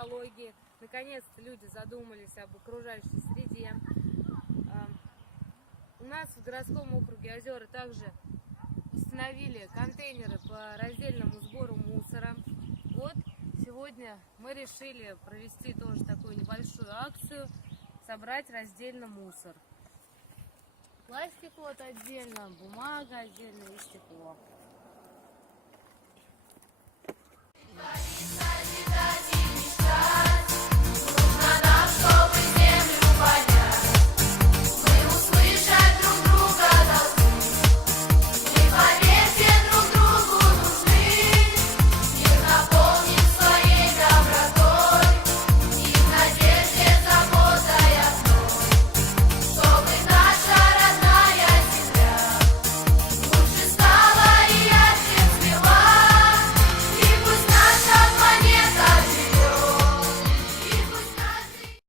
экологии. Наконец-то люди задумались об окружающей среде. У нас в городском округе Озера также установили контейнеры по раздельному сбору мусора. Вот сегодня мы решили провести тоже такую небольшую акцию, собрать раздельно мусор. Пластик вот отдельно, бумага отдельно и стекло.